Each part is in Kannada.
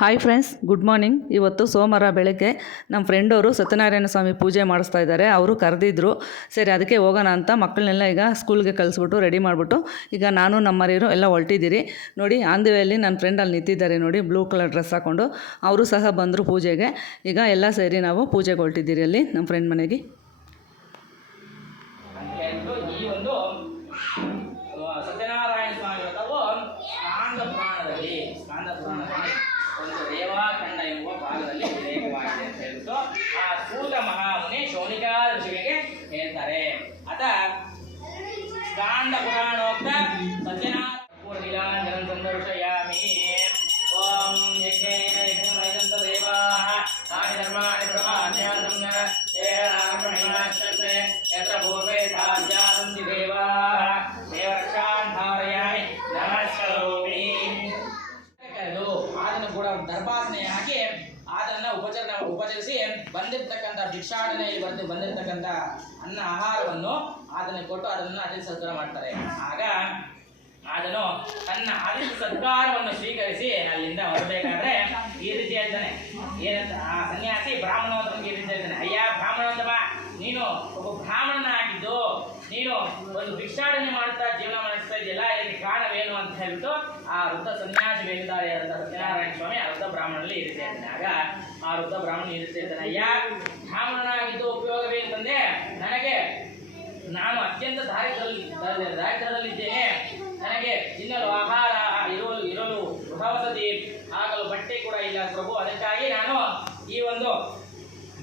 ಹಾಯ್ ಫ್ರೆಂಡ್ಸ್ ಗುಡ್ ಮಾರ್ನಿಂಗ್ ಇವತ್ತು ಸೋಮವಾರ ಬೆಳಗ್ಗೆ ನಮ್ಮ ಫ್ರೆಂಡವರು ಸತ್ಯನಾರಾಯಣ ಸ್ವಾಮಿ ಪೂಜೆ ಮಾಡಿಸ್ತಾ ಇದ್ದಾರೆ. ಅವರು ಕರೆದಿದ್ರು. ಸರಿ, ಅದಕ್ಕೆ ಹೋಗೋಣ ಅಂತ ಮಕ್ಕಳನ್ನೆಲ್ಲ ಈಗ ಸ್ಕೂಲ್ಗೆ ಕಳಿಸ್ಬಿಟ್ಟು ರೆಡಿ ಮಾಡಿಬಿಟ್ಟು ಈಗ ನಾನು ನಮ್ಮ ಮರಿಯರು ಎಲ್ಲ ಹೊರಟಿದ್ದೀರಿ. ನೋಡಿ ಆನ್ ದಿ ವೇಯಲ್ಲಿ ನನ್ನ ಫ್ರೆಂಡ್ ಅಲ್ಲಿ ನಿಂತಿದ್ದಾರೆ ನೋಡಿ ಬ್ಲೂ ಕಲರ್ ಡ್ರೆಸ್ ಹಾಕ್ಕೊಂಡು ಅವರು ಸಹ ಬಂದರು ಪೂಜೆಗೆ. ಈಗ ಎಲ್ಲ ಸೇರಿ ನಾವು ಪೂಜೆಗೆ ಹೊರಟಿದ್ದೀರಿ ಅಲ್ಲಿ ನಮ್ಮ ಫ್ರೆಂಡ್ ಮನೆಗೆ. ದೇವಾಃ ದೇವರಕ್ಷಾನ್ ಧಾರಯಾಮಿ ನಮಸ್ಕರೋಮಿ ಕರೆದು ಅದನ್ನು ಕೂಡ ದರ್ಭಾಸನೆ ಹಾಕಿ ಉಪಚರಣ ಉಪಚರಿಸಿ ಬಂದಿರ್ತಕ್ಕಂಥ ಭಿಕ್ಷಾಟನೆಯಲ್ಲಿ ಬಂದು ಬಂದಿರ್ತಕ್ಕಂಥ ಅನ್ನ ಆಹಾರವನ್ನು ಆತನಿಗೆ ಕೊಟ್ಟು ಅದನ್ನು ಅತಿಥಿ ಸತ್ಕಾರ ಮಾಡ್ತಾರೆ. ಆಗ ಅದನ್ನು ತನ್ನ ಅತಿಥಿ ಸತ್ಕಾರವನ್ನು ಸ್ವೀಕರಿಸಿ ಅಲ್ಲಿಂದ ಹೊರಬೇಕಾದ್ರೆ ಈ ರೀತಿ ಹೇಳ್ತಾನೆ. ಏನಂತ ಆ ಸನ್ಯಾಸಿ ಬ್ರಾಹ್ಮಣೋತ್ತಮಗೆ ಈ ರೀತಿ ಹೇಳ್ತಾನೆ. ಅಯ್ಯ ಬ್ರಾಹ್ಮಣೋತ್ತಮ ನೀನು ಒಬ್ಬ ಬ್ರಾಹ್ಮಣನಾಗಿದ್ದು, ನೀನು ಒಂದು ಭಿಕ್ಷಾಟನೆ ಮಾಡ್ತಾ ಜೀವನ ಮಾಡಿಸ್ತಾ ಇದೆಯಲ್ಲ, ಇದಕ್ಕೆ ಕಾರಣವೇನು ಅಂತ ಹೇಳ್ಬಿಟ್ಟು ಆ ವೃದ್ಧ ಸನ್ಯಾಸಿ ಬೇಕಿದ್ದಾರೆ ಅಂತ ಸತ್ಯನಾರಾಯಣ ಸ್ವಾಮಿ. ಆ ವೃದ್ಧ ಬ್ರಾಹ್ಮಣನಲ್ಲಿ ಇರುತ್ತೆ ಅಂದಾಗ ಆ ವೃದ್ಧ ಬ್ರಾಹ್ಮಣ ಇರುತ್ತೆ ರೀತಿ ಹೇಳ್ತಾನೆ, ಅಯ್ಯ, ಬ್ರಾಹ್ಮಣನಾಗಿದ್ದು ಉಪಯೋಗವೇನೆಂತಂದ್ರೆ ನನಗೆ ನಾನು ಅತ್ಯಂತ ದಾರಿದ್ರದಲ್ಲಿ ದಾರಿದ್ರದಲ್ಲಿದ್ದೇನೆ ನನಗೆ ತಿನ್ನಲು ಆಹಾರ ಇರಲು ಇರಲು ಗೃಹ ವಸತಿ ಆಗಲು ಬಟ್ಟೆ ಕೂಡ ಇಲ್ಲ ಪ್ರಭು. ಅದಕ್ಕಾಗಿ ನಾನು ಈ ಒಂದು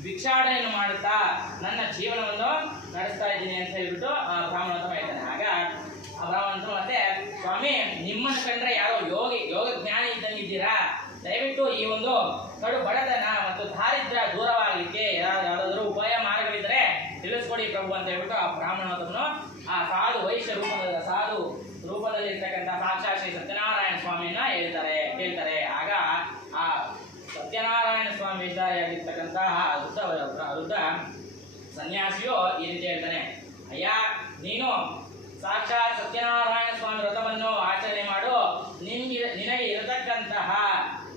ಭಿಕ್ಷಾಟನೆಯನ್ನು ಮಾಡುತ್ತಾ ನನ್ನ ಜೀವನವನ್ನು ನಡೆಸ್ತಾ ಇದ್ದೀನಿ ಅಂತ ಹೇಳ್ಬಿಟ್ಟು, ಆ ಬ್ರಾಹ್ಮಣೋತ್ತಮ ಹೇಳ್ತಾನೆ ಆಗ ಆ ಬ್ರಾಹ್ಮಣೋತ್ತಮ ಮತ್ತೆ, ಸ್ವಾಮಿ, ನಿಮ್ಮನ್ನು ಕಂಡ್ರೆ ಯಾರೋ ಯೋಗಿ ಯೋಗ ಜ್ಞಾನಿ ಇದ್ದಂಗಿದ್ದೀರಾ ದಯವಿಟ್ಟು ಈ ಒಂದು ಕಡು ಬಡತನ ಮತ್ತು ದಾರಿದ್ರ್ಯ ದೂರವಾಗಲಿಕ್ಕೆ ಯಾರಾದರೂ ಉಪಾಯ ಮಾರ್ಗಗಳಿದ್ರೆ ತಿಳಿಸ್ಕೊಡಿ ಪ್ರಭು ಅಂತ ಹೇಳ್ಬಿಟ್ಟು ಆ ಬ್ರಾಹ್ಮಣೋತ್ತಮನು ಆ ಸಾಧು ವೈಶ್ಯ ರೂಪದ ಸಾಧು ರೂಪದಲ್ಲಿ ಇರ್ತಕ್ಕಂಥ ಸಾಕ್ಷಾತ್ ಶ್ರೀ ಸತ್ಯನಾರಾಯಣ ಸ್ವಾಮಿಯನ್ನ ಹೇಳ್ತಾರೆ ಕೇಳ್ತಾರೆ ಆಗ ಆ ಇದ್ದಾಗಿರ್ತಕ್ಕಂತಹ ವೃದ್ಧ ವೃದ್ಧ ಸನ್ಯಾಸಿಯು ಈ ರೀತಿ ಹೇಳ್ತಾನೆ, ಅಯ್ಯ, ನೀನು ಸಾಕ್ಷಾತ್ ಸತ್ಯನಾರಾಯಣ ಸ್ವಾಮಿ ವ್ರತವನ್ನು ಆಚರಣೆ ಮಾಡು ನಿಮ್ಗೆ ನಿನಗೆ ಇರತಕ್ಕಂತಹ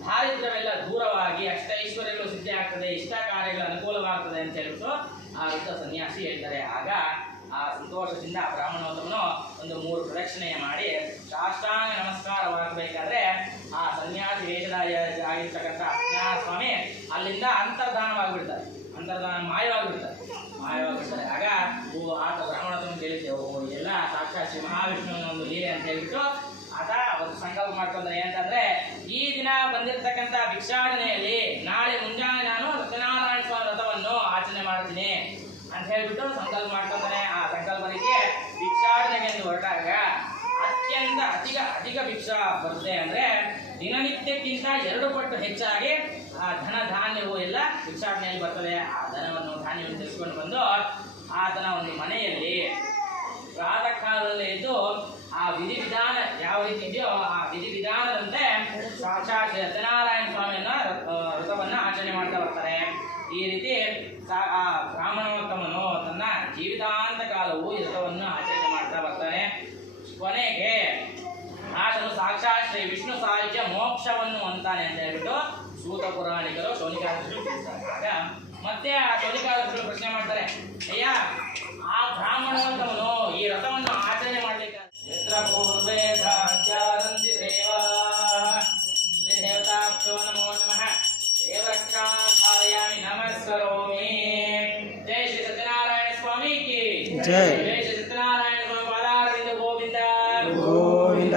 ದಾರಿದ್ರ್ಯವೆಲ್ಲ ದೂರವಾಗಿ ಅಷ್ಟೈಶ್ವರ್ಯಗಳು ಸಿದ್ಧಿ ಆಗ್ತದೆ, ಇಷ್ಟ ಕಾರ್ಯಗಳು ಅನುಕೂಲವಾಗ್ತದೆ ಅಂತ ಹೇಳ್ಬಿಟ್ಟು ಆ ವೃದ್ಧ ಸನ್ಯಾಸಿ ಹೇಳ್ತಾರೆ. ಆಗ ಆ ಸಂತೋಷದಿಂದ ಆ ಬ್ರಾಹ್ಮಣೋತ್ತಮನು ಒಂದು ಮೂರು ಪ್ರದಕ್ಷಿಣೆ ಮಾಡಿ, ಸಾಷ್ಟಾಂಗ ನಮಸ್ಕಾರವಾಗಬೇಕಾದ್ರೆ ಆ ಸನ್ಯಾಸಿ ವೇಷದ ಆಗಿರ್ತಕ್ಕಂಥ ಸ್ವಾಮಿ ಅಲ್ಲಿಂದ ಅಂತರ್ಧಾನವಾಗಿಬಿಡ್ತಾರೆ. ಅಂತರ್ಧಾನ ಮಾಯವಾಗಿಬಿಡ್ತಾರೆ. ಮಾಯವಾಗಿಬಿಡ್ತಾರೆ. ಆಗ ಓ, ಆತ ಬ್ರಾಹ್ಮಣ ಕೇಳಿದ್ದೆ. ಓ, ಎಲ್ಲ ಸಾಕ್ಷಾತ್ ಶ್ರೀ ಮಹಾವಿಷ್ಣುವಿನ ಒಂದು ಲೀಲೆ ಅಂತ ಹೇಳ್ಬಿಟ್ಟು ಆತ ಒಂದು ಸಂಕಲ್ಪ ಮಾಡ್ಕೊಂಡ್ರೆ ಏನಂತಂದ್ರೆ, ಈ ದಿನ ಬಂದಿರತಕ್ಕಂಥ ಭಿಕ್ಷಾಟನೆಯಲ್ಲಿ ನಾಳೆ ಮುಂಜಾನೆ ನಾನು ಸತ್ಯನಾರಾಯಣ ಸ್ವಾಮಿ ವ್ರತವನ್ನು ಆಚರಣೆ ಮಾಡ್ತೀನಿ ಅಂತ ಹೇಳ್ಬಿಟ್ಟು ಸಂಕಲ್ಪ ಮಾಡ್ಕೊಂತಾನೆ ಆ ಸಂಕಲ್ಪನಿಗೆ ಭಿಕ್ಷಾಟನೆಗೆ ಹೊರಟಾಗ ಅತ್ಯಂತ ಅಧಿಕ ಅಧಿಕ ಭಿಕ್ಷ ಬರುತ್ತೆ ಅಂದ್ರೆ ದಿನನಿತ್ಯಕ್ಕಿಂತ ಎರಡು ಪಟ್ಟು ಹೆಚ್ಚಾಗಿ ಆ ಧನ ಧಾನ್ಯವು ಎಲ್ಲ ಭಿಕ್ಷಾಟನೆಯಲ್ಲಿ ಬರ್ತದೆ. ಆ ಧನವನ್ನು ಧಾನ್ಯವನ್ನು ತೆಗೆದುಕೊಂಡು ಬಂದು ಆತನ ಒಂದು ಮನೆಯಲ್ಲಿ ಪ್ರಾತಃ ಕಾಲದಲ್ಲಿ ಇದ್ದು ಆ ವಿಧಿವಿಧಾನ ಯಾವ ರೀತಿ ಇದೆಯೋ ಆ ವಿಧಿವಿಧಾನದಂತೆ ಸಾಕ್ಷಾತ್ ಸತ್ಯನಾರಾಯಣ ಸ್ವಾಮಿಯನ್ನ ವ್ರತವನ್ನು ಆಚರಣೆ ಮಾಡ್ತಾ ಬರ್ತಾರೆ. ಈ ರೀತಿ ಆ ಬ್ರಾಹ್ಮಣೋತ್ತಮನು ತನ್ನ ಜೀವಿತಾಂತ ಕಾಲವು ಈ ವ್ರತವನ್ನು ಆಚರಣೆ ಮಾಡ್ತಾ ಬರ್ತಾನೆ ಕೊನೆಗೆ ಆತನು ಸಾಕ್ಷಾತ್ ಶ್ರೀ ವಿಷ್ಣು ಸಾಹಿತ್ಯ ಮೋಕ್ಷವನ್ನು ಅಂತಾನೆ ಅಂತ ಹೇಳ್ಬಿಟ್ಟು ಸೂತ ಪುರಾಣಿಕರು ಆಗ ಮತ್ತೆ ಆ ಶೌನಿಕಾದೃಷ್ಟಿಗಳು ಪ್ರಶ್ನೆ ಮಾಡ್ತಾರೆ ಅಯ್ಯ ಆ ಬ್ರಾಹ್ಮಣವಂತವನು ಈ ರಥವನ್ನು ಆಚರಣೆ ಮಾಡ್ಲಿಕ್ಕೆ ಜಯ ಶ್ರೀ ಸತ್ಯನಾರಾಯಣ ಸ್ವಾಮಿ ಪಾದಾರವಿಂದ ಗೋವಿಂದ. ಗೋವಿಂದ.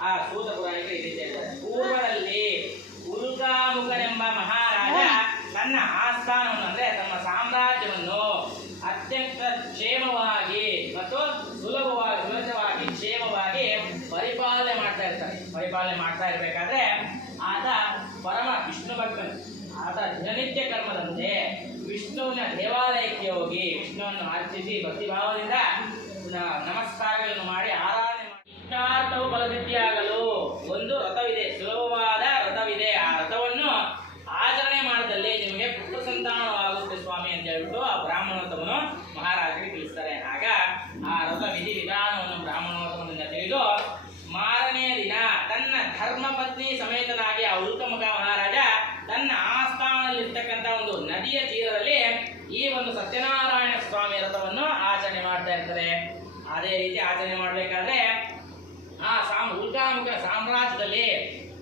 ಆ ಸೂತ ಪುರಾಣಿಕರು ಪೂರ್ವದಲ್ಲಿ ಉಲ್ಕಾಮುಖನೆಂಬ ಮಹಾರಾಜ ತನ್ನ ಆಸ್ಥಾನವನ್ನು ಅಂದ್ರೆ ತಮ್ಮ ಸಾಮ್ರಾಜ್ಯವನ್ನು ಅತ್ಯಂತ ಕ್ಷೇಮವಾಗಿ ಮತ್ತು ಸುಲಭವಾಗಿ ಸುಲಭವಾಗಿ ಕ್ಷೇಮವಾಗಿ ಪರಿಪಾಲನೆ ಮಾಡ್ತಾ ಇರ್ತಾರೆ ಪರಿಪಾಲನೆ ಮಾಡ್ತಾ ಇರಬೇಕಾದ್ರೆ ಆತ ಪರಮ ವಿಷ್ಣು ಭಕ್ತನು. ಆತ ದಿನನಿತ್ಯ ಕರ್ಮದಂತೆ ವಿಷ್ಣುವಿನ ದೇವಾಲಯಕ್ಕೆ ಹೋಗಿ ವಿಷ್ಣುವನ್ನು ಅರ್ಚಿಸಿ ಭಕ್ತಿಭಾವದಿಂದ ನಮಸ್ಕಾರಗಳನ್ನು ಮಾಡಿ ಫಲಸಿದ್ಧಿಯಾಗಲು ಒಂದು ರಥವಿದೆ ಸುಲಭವಾದ ರಥವಿದೆ ಆ ರಥವನ್ನು ಆಚರಣೆ ಮಾಡಿದಲ್ಲಿ ನಿಮಗೆ ಪುತ್ರ ಸಂತಾನವಾಗುತ್ತೆ ಸ್ವಾಮಿ ಅಂತ ಹೇಳ್ಬಿಟ್ಟು ಆ ಬ್ರಾಹ್ಮಣೋತ್ತಮನು ಮಹಾರಾಜರಿಗೆ ತಿಳಿಸ್ತಾರೆ ಆಗ ಆ ರಥ ವಿಧಿ ವಿಧಾನವನ್ನು ಬ್ರಾಹ್ಮಣೋತ್ತಮದಿಂದ ತಿಳಿದು ಮಾರನೆಯ ದಿನ ತನ್ನ ಧರ್ಮಪತ್ನಿ ಸಮೇತನಾಗಿ ಆ ಉಲ್ಕಮುಖ ಮಹಾರಾಜ ತನ್ನ ಆಸ್ಥಾನದಲ್ಲಿರ್ತಕ್ಕಂಥ ಒಂದು ನದಿಯ ತೀರದಲ್ಲಿ ಈ ಒಂದು ಸತ್ಯನಾರಾಯಣ ಸ್ವಾಮಿ ರಥವನ್ನು ಆಚರಣೆ ಮಾಡ್ತಾ ಇರ್ತಾರೆ ಅದೇ ರೀತಿ ಆಚರಣೆ ಮಾಡಬೇಕಾದ್ರೆ ಆ ಸಾಮ್ ಉಲ್ಕಾಮುಖ ಸಾಮ್ರಾಜ್ಯದಲ್ಲಿ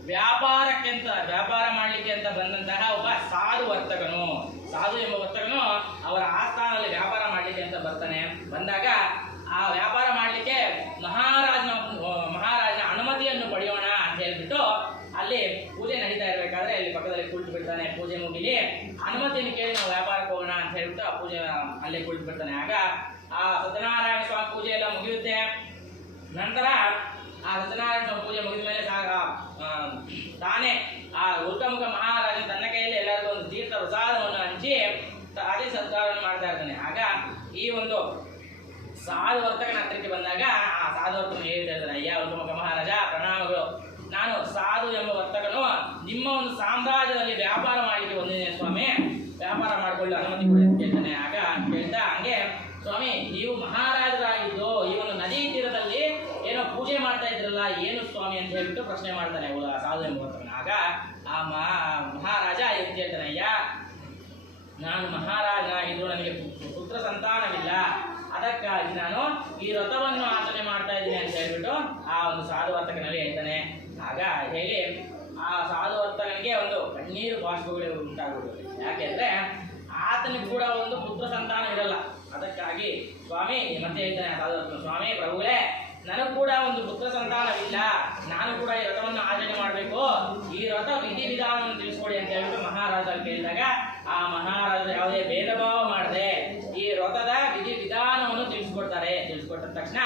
ವ್ಯಾಪಾರಕ್ಕೆ ಅಂತ ವ್ಯಾಪಾರ ಮಾಡಲಿಕ್ಕೆ ಅಂತ ಬಂದಂತಹ ಒಬ್ಬ ಸಾಧು ವರ್ತಕನು ಸಾಧು ಎಂಬ ವರ್ತಕನು ಅವರ ಆಸ್ಥಾನದಲ್ಲಿ ವ್ಯಾಪಾರ ಮಾಡಲಿಕ್ಕೆ ಅಂತ ಬರ್ತಾನೆ ಬಂದಾಗ ಆ ವ್ಯಾಪಾರ ಮಾಡಲಿಕ್ಕೆ ಮಹಾರಾಜನ ಮಹಾರಾಜನ ಅನುಮತಿಯನ್ನು ಪಡೆಯೋಣ ಅಂತ ಹೇಳ್ಬಿಟ್ಟು ಅಲ್ಲಿ ಪೂಜೆ ನಡೀತಾ ಇರಬೇಕಾದ್ರೆ ಇಲ್ಲಿ ಪಕ್ಕದಲ್ಲಿ ಕುಳಿತು ಬಿಡ್ತಾನೆ. ಪೂಜೆ ಮುಗಿಲಿ ಅನುಮತಿಯನ್ನು ಕೇಳಿ ನಾವು ವ್ಯಾಪಾರಕ್ಕೆ ಹೋಗೋಣ ಅಂತ ಹೇಳ್ಬಿಟ್ಟು ಆ ಪೂಜೆ, ಅಲ್ಲೇ ಕುಳಿತು ಬಿಡ್ತಾನೆ. ಆಗ ಆ ಸತ್ಯನಾರಾಯಣ ಸ್ವಾಮಿ ಪೂಜೆ ಎಲ್ಲ ಮುಗಿಯುತ್ತೆ. ನಂತರ ಆ ಸತ್ಯನಾರಾಯಣ ಸ್ವಾಮಿ ಪೂಜೆ ಮುಗಿದ ಮೇಲೆ ತಾನೇ ಆ ಉತ್ತಮುಖ ಮಹಾರಾಜ ತನ್ನ ಕೈಯಲ್ಲಿ ಎಲ್ಲರಿಗೂ ಒಂದು ತೀರ್ಥ ಪ್ರಸಾದವನ್ನು ಹಂಚಿ ಅದೇ ಸತ್ಕಾರವನ್ನು ಮಾಡ್ತಾ ಇರ್ತಾನೆ. ಆಗ ಈ ಒಂದು ಸಾಧು ವರ್ತಕನ ಹತ್ರಕ್ಕೆ ಬಂದಾಗ, ಆ ಸಾಧು ವರ್ತಕನು ಹೇಳ್ತಾ ಇದ್ದಾರೆ ಅಯ್ಯ ಉಲ್ಕಮುಖ ಮಹಾರಾಜ, ಪ್ರಣಾಮಗಳು. ನಾನು ಸಾಧು ಎಂಬ ವರ್ತಕನು ನಿಮ್ಮ ಒಂದು ಸಾಮ್ರಾಜ್ಯದಲ್ಲಿ ವ್ಯಾಪಾರ ಮಾಡಲಿಕ್ಕೆ ಬಂದಿದ್ದೇನೆ ಸ್ವಾಮಿ. ವ್ಯಾಪಾರ ಮಾಡಿಕೊಳ್ಳಿ, ಅನುಮತಿ ಕೊಡಿ ಅಂತ ಕೇಳ್ತಾನೆ. ಆಗ ಕೇಳ್ತಾ ಹಂಗೆ, ಸ್ವಾಮಿ, ನೀವು ಮಹಾರಾಜರಾಗಿದ್ದು ಈ ಒಂದು ನದಿ ತೀರದಲ್ಲಿ ಏನೋ ಪೂಜೆ ಮಾಡ್ತಾ ಇದ್ರಲ್ಲ, ಏನು ಸ್ವಾಮಿ? ಅಂತ ಹೇಳ್ಬಿಟ್ಟು ಪ್ರಶ್ನೆ ಮಾಡ್ತಾನೆ ಸಾಧು ಎಂಬ ವರ್ತಕನ. ಆಗ ಆ ಮಹಾ- ಮಹಾರಾಜ ಏನು ಕೇಳ್ತಾನೆ, ಅಯ್ಯ, ನಾನು ಮಹಾರಾಜನಾಗಿದ್ದು ನನಗೆ ಪು- ಪುತ್ರ ಸಂತಾನವಿಲ್ಲ ನಾನು ಈ ರಥವನ್ನು ಆಚರಣೆ ಮಾಡ್ತಾ ಇದ್ದೀನಿ ಅಂತ ಹೇಳ್ಬಿಟ್ಟು ಆ ಒಂದು ಸಾಧು ವರ್ತಕನಲ್ಲಿ ಹೇಳ್ತಾನೆ. ಆಗ ಹೇಳಿ ಆ ಸಾಧು ವರ್ತಕನಿಗೆ ಒಂದು ಕಣ್ಣೀರು ಬಾಷ್ಪಗಳು ಉಂಟಾಗುವುದು ಯಾಕೆಂದ್ರೆ ಆತನಿಗೆ ಕೂಡ ಒಂದು ಪುತ್ರ ಸಂತಾನ ಇರಲ್ಲ. ಅದಕ್ಕಾಗಿ ಸ್ವಾಮಿ, ಮತ್ತೆ ಹೇಳ್ತಾನೆ ಸಾಧುವರ್ತನ ಸ್ವಾಮಿ ಪ್ರಭುಗಳೇ ನನಗೂ ಕೂಡ ಒಂದು ಪುತ್ರ ಸಂತಾನವಿಲ್ಲ. ನಾನು ಕೂಡ ಈ ವ್ರತವನ್ನು ಆಚರಣೆ ಮಾಡಬೇಕು. ಈ ವ್ರತ ವಿಧಿ ವಿಧಾನವನ್ನು ತಿಳಿಸ್ಕೊಡಿ ಅಂತ ಹೇಳ್ಬಿಟ್ಟು ಮಹಾರಾಜ ಕೇಳಿದಾಗ ಆ ಮಹಾರಾಜ ಯಾವುದೇ ಭೇದ ಭಾವ ಮಾಡದೆ ವ್ರತದ ವಿಧಿ ವಿಧಾನವನ್ನು ತಿಳಿಸ್ಕೊಡ್ತಾರೆ. ತಿಳಿಸ್ಕೊಟ್ಟ ತಕ್ಷಣ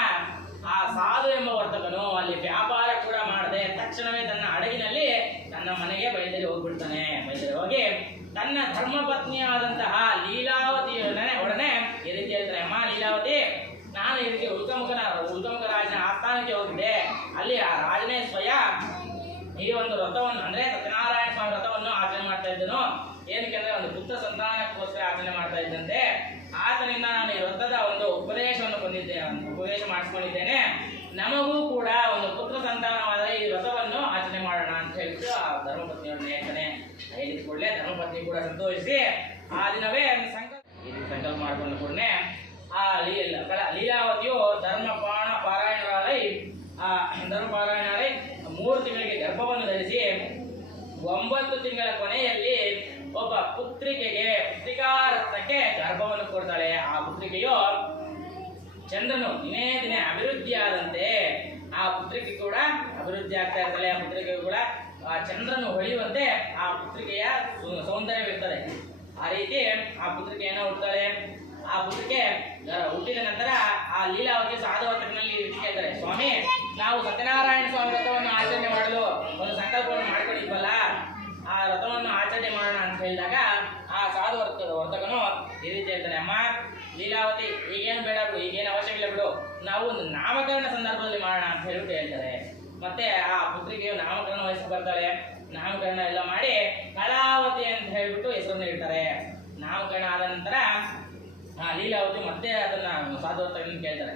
ಆ ಸಾಧು ಎಂಬ ವರ್ತಕನು ಅಲ್ಲಿ ವ್ಯಾಪಾರ ಕೂಡ ಮಾಡದೆ ತಕ್ಷಣವೇ ತನ್ನ ಹಡಗಿನಲ್ಲಿ ತನ್ನ ಮನೆಗೆ ಬಯದಲ್ಲಿ ಹೋಗ್ಬಿಡ್ತಾನೆ. ಬಯದಲ್ಲಿ ಹೋಗಿ ತನ್ನ ಧರ್ಮಪತ್ನಿಯಾದಂತಹ ಲೀಲಾವತಿಯೊಡನೆ ಒಡನೆ ಈ ರೀತಿ ಹೇಳ್ತಾರೆ, ಅಮ್ಮ, ಲೀಲಾವತಿ, ನಾನು ಈ ರೀತಿ ಉಲ್ಕಮುಖನ ಉಲ್ಕಮುಖ ರಾಜನ ಆಸ್ಥಾನಕ್ಕೆ ಹೋಗಿದ್ದೆ. ಅಲ್ಲಿ ಆ ರಾಜನೇ ಸ್ವಯಂ ಈ ಒಂದು ವ್ರತವನ್ನು ಅಂದ್ರೆ ಸತ್ಯನಾರಾಯಣ ಸ್ವಾಮಿ ವ್ರತವನ್ನು ಆಚರಣೆ ಮಾಡ್ತಾ ಇದ್ದನು. ಏನಕ್ಕೆ ಅಂದ್ರೆ ಒಂದು ಪುತ್ರ ಸಂತಾನಕ್ಕೋಸ್ಕರ ಆಚರಣೆ ಮಾಡ್ತಾ ಇದ್ದಂತೆ. ಆತನಿಂದ ನಾನು ವ್ರತದ ಒಂದು ಉಪದೇಶವನ್ನು ಹೊಂದಿದ್ದೆ ಉಪದೇಶ ಮಾಡಿಸ್ಕೊಂಡಿದ್ದೇನೆ. ನಮಗೂ ಕೂಡ ಒಂದು ಪುತ್ರ ಸಂತಾನವಾದರೆ ಈ ವ್ರತವನ್ನು ಆಚರಣೆ ಮಾಡೋಣ ಅಂತ ಹೇಳ್ಬಿಟ್ಟು ಆ ಧರ್ಮಪತ್ನಿಯವರನ್ನು ಹೇಳ್ತಾನೆ ಹೇಳಿದ ಕೂಡಲೇ ಧರ್ಮಪತ್ನಿ ಕೂಡ ಸಂತೋಷಿಸಿ ಆ ದಿನವೇ ಸಂಕಲ್ಪ ಸಂಕಲ್ಪ ಮಾಡಿಕೊಂಡು ಕೂಡನೆ ಆ ಲೀಲಾವತಿಯು ಧರ್ಮಪಾಣ ಪಾರಾಯಣರಾಗಿ ಆ ಧರ್ಮಪಾರಾಯಣರಾಗಿ ಮೂರು ತಿಂಗಳಿಗೆ ಗರ್ಭವನ್ನು ಧರಿಸಿ ಒಂಬತ್ತು ತಿಂಗಳ ಕೊನೆಯಲ್ಲಿ ಒಬ್ಬ ಪುತ್ರಿಕೆಗೆ ಪುತ್ರಿಕಾರತ್ನಕ್ಕೆ ಗರ್ಭವನ್ನು ಕೊಡ್ತಾಳೆ. ಆ ಪುತ್ರಿಕೆಯು ಚಂದ್ರನು ದಿನೇ ದಿನೇ ಅಭಿವೃದ್ಧಿ ಆದಂತೆ ಆ ಪುತ್ರಿಕೆ ಕೂಡ ಅಭಿವೃದ್ಧಿ ಆಗ್ತಾ ಇರ್ತಾಳೆ. ಆ ಪುತ್ರಿಕೆ ಕೂಡ, ಆ ಚಂದ್ರನು ಹೊಳೆಯುವಂತೆ ಆ ಪುತ್ರಿಕೆಯ ಸೌಂದರ್ಯವಿರ್ತದೆ. ಆ ರೀತಿ ಆ ಪುತ್ರಿಕೆ ಏನೋ ಹುಡ್ತಾಳೆ ಆ ಪುತ್ರಿಕೆ ಹುಟ್ಟಿದ ನಂತರ ಆ ಲೀಲಾವತಿ ಸಾಧುವರ್ತಕನಲ್ಲಿ ಕೇಳ್ತಾರೆ, ಸ್ವಾಮಿ, ನಾವು ಸತ್ಯನಾರಾಯಣ ಸ್ವಾಮಿ ರಥವನ್ನು ಆಚರಣೆ ಮಾಡಲು ಒಂದು ಸಂಕಲ್ಪವನ್ನು ಮಾಡ್ಕೊಂಡಿದ್ವಲ್ಲ? ಆ ರಥವನ್ನು ಆಚರಣೆ ಹೇಳಿದಾಗ ಆ ಸಾಧು ವರ್ತ, ವರ್ತಕನು ಈ ರೀತಿ ಹೇಳ್ತಾನೆ, ಅಮ್ಮ, ಲೀಲಾವತಿ, ಈಗೇನು ಬೇಡ ಬಿಡು, ಈಗೇನು ಅವಶ್ಯವಿಲ್ಲ ಬಿಡು. ನಾವು ಒಂದು ನಾಮಕರಣ ಸಂದರ್ಭದಲ್ಲಿ ಮಾಡೋಣ ಅಂತ ಹೇಳ್ಬಿಟ್ಟು ಹೇಳ್ತಾರೆ. ಮತ್ತೆ ಆ ಪುತ್ರಿಗೆ ನಾಮಕರಣ ವಯಸ್ಸು ಬರ್ತಾಳೆ. ನಾಮಕರಣ ಎಲ್ಲ ಮಾಡಿ ಕಲಾವತಿ ಅಂತ ಹೇಳ್ಬಿಟ್ಟು ಹೆಸರನ್ನು ಹೇಳ್ತಾರೆ ನಾಮಕರಣ ಆದ ನಂತರ ಆ ಲೀಲಾವತಿ ಮತ್ತೆ ಅದನ್ನ ಸಾಧು ವರ್ತಕನ ಕೇಳ್ತಾರೆ